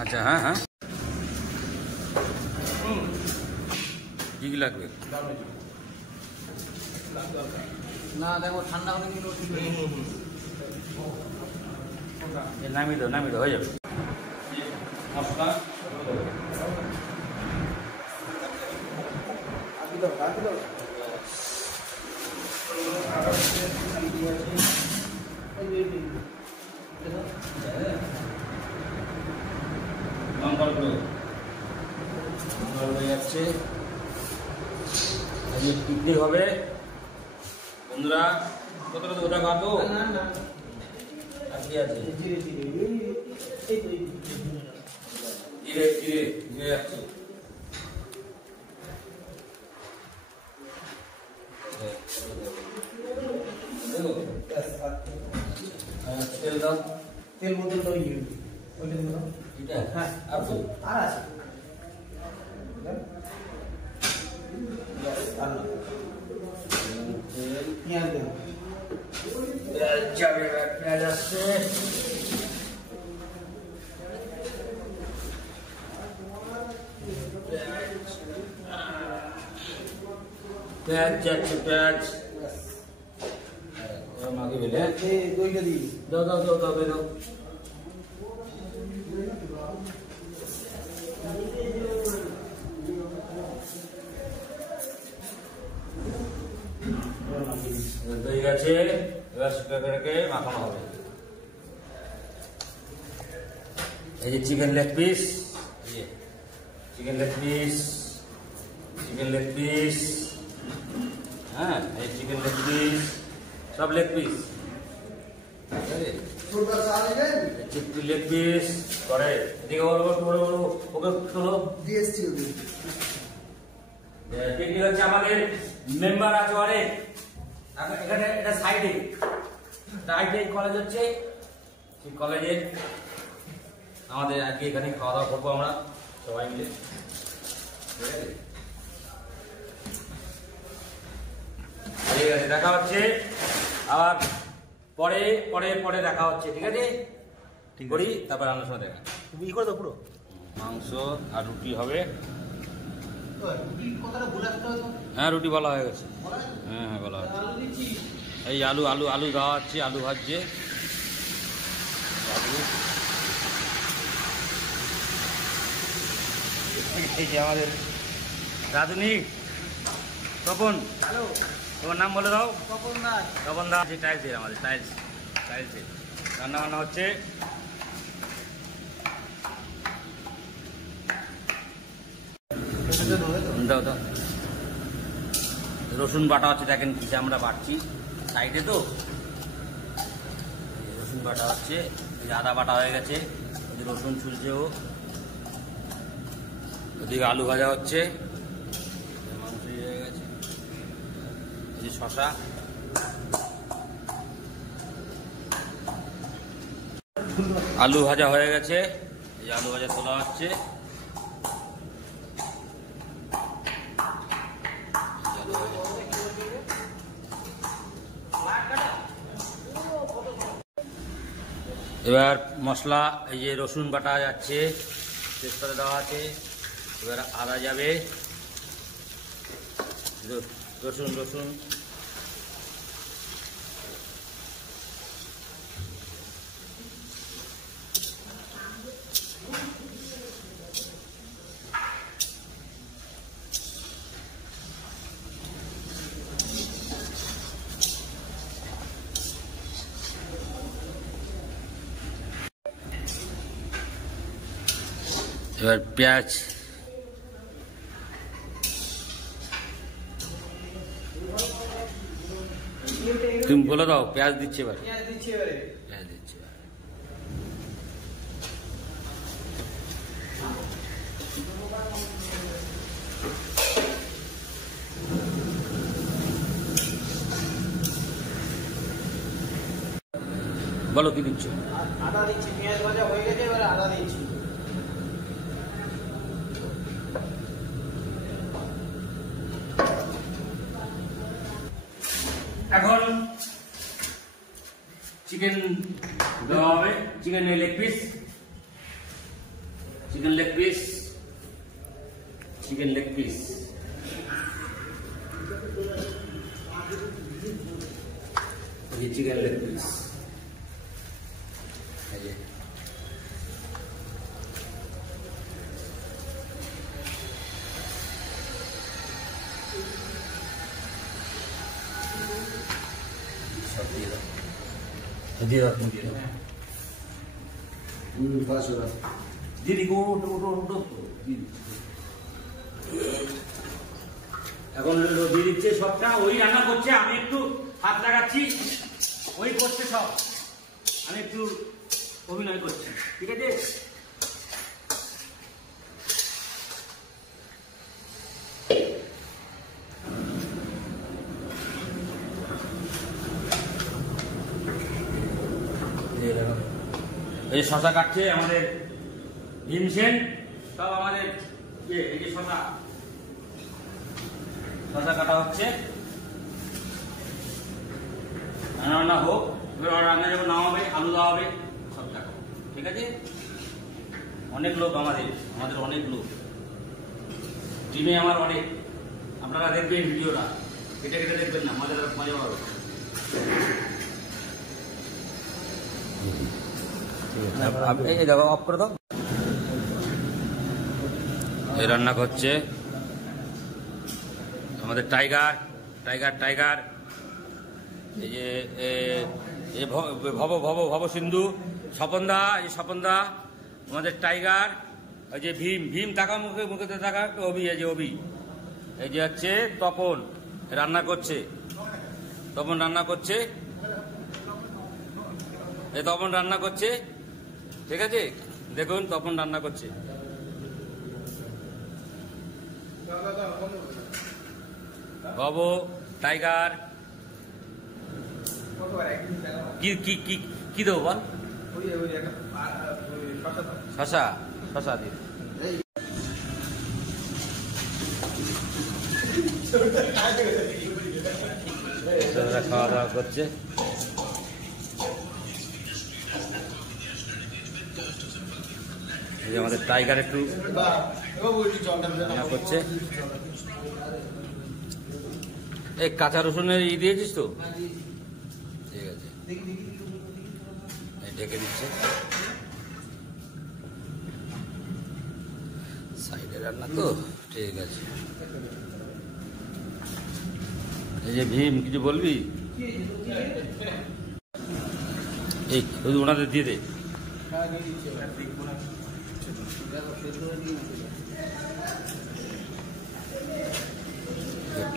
আচ্ছা, হ্যাঁ হ্যাঁ, কি কি লাগবে? না দেখো ঠান্ডা হলে কিন্তু নামিয়ে দাও হয়ে যাবে। মশলা লঙ্কার গুঁড়ো হয়ে যাচ্ছে। টিকলি হবে বন্ধুরা, কতটা তো ওটা খাতো আর কি আছে, জিরে যাচ্ছে। তেল দাও, তেল বোতল তো এটা হ্যাঁ আর আছে পেঁয়াজ দেবো, পেঁয়াজ আসছে, পেঁয়াজ যাচ্ছে, পেঁয়াজ মাকে বেলে দইটা দিই, দাও দাও দাও দাও দাও। দই গেছে, এবার শুকাকে মাখানো হবে। এই যে chicken leg piece, chicken leg piece, হ্যাঁ এই চিকেন লেগ পিস, সব leg piece, chicken leg piece করে এদিকে ওকে তোলো দিয়েছি। টেকনিক হচ্ছে আমাদের মেম্বার আছে অনেক এখানে, এটা সাইডে কলেজ হচ্ছে, সেই কলেজে আমাদের আজকে এখানে খাওয়া দাওয়া করবো আমরা সবাই মিলে, ঠিক আছে? দেখা হচ্ছে আবার পরে পরে পরে দেখা হচ্ছে, ঠিক আছে? করি তারপর রান্নার সময় দেখা। তুমি ই করে দাও পুরো মাংস আর রুটি হবে। কথাটা ভুলে হ্যাঁ রুটি বলা হয়ে গেছে, হ্যাঁ হ্যাঁ বলা হচ্ছে। এই আলু আলু আলু দেওয়া হচ্ছে, আলু ভাজছে এই যে আমাদের রাধুনি তপন, তোমার নাম বলে দাও। তপন দা আছে টাইলসের, আমাদের টাইলসের রান্না বান্না হচ্ছে। দাও দাও, রসুন বাটা হচ্ছে, দেখেন কি আমরা বাটছি সাইডে, তো রসুন বাটা হচ্ছে, আদা বাটা হয়ে গেছে, রসুন ছুলছে, ওদিকে আলু ভাজা হচ্ছে, মাংস হয়ে গেছে, এই যে শশা, আলু ভাজা হয়ে গেছে, এই আলু ভাজা তোলা হচ্ছে, এবার মশলা, এই যে রসুন বাটা যাচ্ছে, তেজপাতা দেওয়া আছে, এবার আদা যাবে, রসুন এবার পেঁয়াজ, তুমি বলে দাও। পেঁয়াজ দিচ্ছে এবার, পেঁয়াজ দিচ্ছে বলো কি দিচ্ছ? আদা দিচ্ছি, পেঁয়াজ ভাজা হয়ে গেছে, এবার আদা দিচ্ছি। এখন চিকেন দেওয়া হবে, chicken leg piece chicken leg piece, chicken leg piece. ये चिकन लेग पीस ये सब दिए दीदी को এখন দিয়ে দিচ্ছে সবটা, ওই রান্না করছে, আমি একটু হাত লাগাচ্ছি, ওই করছে সব, আমি একটু অভিনয় করছি, ঠিক আছে? এই শশা কাটছে আমাদের ভীমসেন, সব আমাদের এই যে শশা কাটা হচ্ছে, রান্না হোক, এবার রান্না যখন নামাবে আলু দেওয়া হবে, সব টাকা, ঠিক আছে? অনেক লোক আমাদের অনেক লোক, টিমে আমার অনেক, আপনারা দেখবেন ভিডিওটা, কেটে কেটে দেখবেন না, মজা পাবে। এই দেখো, অফ করে দাও। এই রান্না করছে আমাদের টাইগার, এই যে ভব সিন্ধু, স্বপনদা, এই স্বপনদা আমাদের টাইগার, ওই যে ভীম টাকা মুখে টাকা, অভি, এই যে অভি, এই যে হচ্ছে তপন রান্না করছে, তপন রান্না করছে, এই তপন রান্না করছে, ঠিক আছে? দেখুন তপন রান্না করছে। বাবু টাইগার কি কি কি কি দেবো বল? শশা দিয়ে খাওয়া দাওয়া করছে। এই যে আমাদের টাইগার একটু রান্না করছে। এই কাঁচা রসুনের দিয়েছিস তো? ঠিক আছে, ঢেকে দিচ্ছে। সাইডে রান্না তো, ঠিক আছে। এই যে ভীম, কিছু বলবি? এই ওনাদের দিয়ে দে।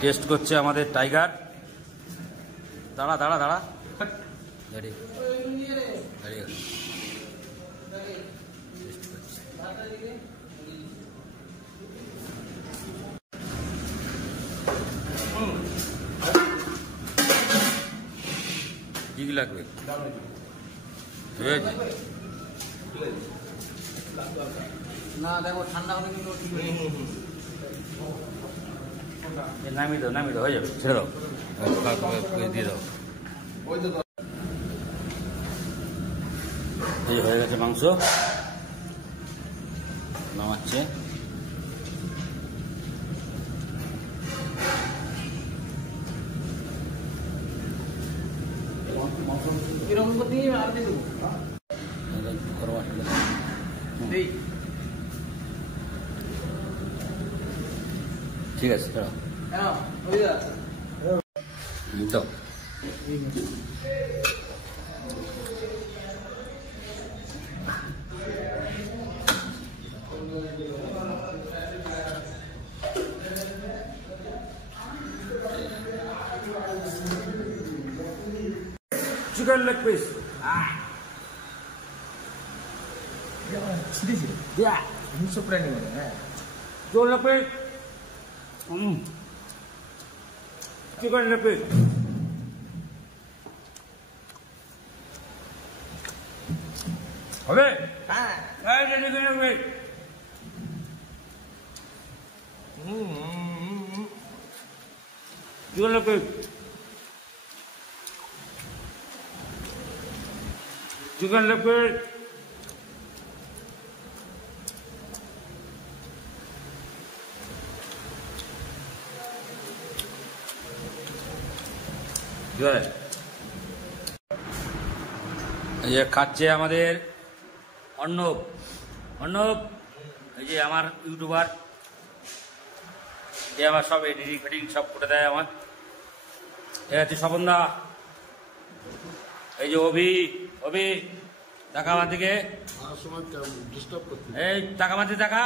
টেস্ট করছে আমাদের টাইগার। দাঁড়া রেডি কি লাগবে? না দেখো ঠান্ডা হলে কিন্তু নামিয়ে দাও, হয়ে যাবে, ছেড়ে দাও, দিয়ে দাও। এই হয়ে গেছে মাংস, নামাচ্ছে। এরকম করতে আর দিয়ে দেবো। ঠিক আছে, দাও। চিকেন লেগ পিস, হিংস্র প্রাণী বলে, হ্যাঁ। Chicken leg piece, chicken leg piece. হবে? হ্যাঁ। Chicken leg piece. Chicken leg piece, chicken leg piece. কি বলে এই যে খাচ্ছে আমাদের অর্ণব। অর্ণব এই যে আমার ইউটিউবার, এ আমার সব এডিটিং ফেডিং সব করে দেয় আমার। এ হচ্ছে স্বপনদা, এই যে অভি। অভি টাকা আমার দিকে, এই টাকা মারতে টাকা।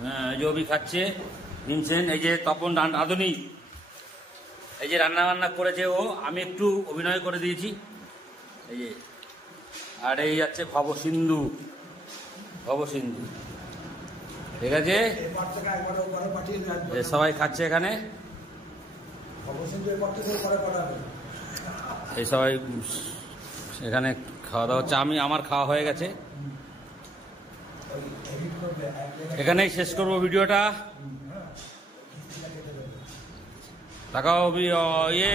হ্যাঁ এই যে অভি খাচ্ছে ভিনসেন। এই যে তপন রাঁধুনি, এই যে রান্না বান্না করেছে ও, আমি একটু অভিনয় করে দিয়েছি এই যে। আর এই যাচ্ছে ভবসিন্ধু, ভবসিন্ধু, ঠিক আছে। সবাই খাচ্ছে এখানে, এই সবাই এখানে খাওয়া দাওয়া হচ্ছে। আমার খাওয়া হয়ে গেছে, এখানেই শেষ করবো ভিডিওটা। তাকাও ইয়ে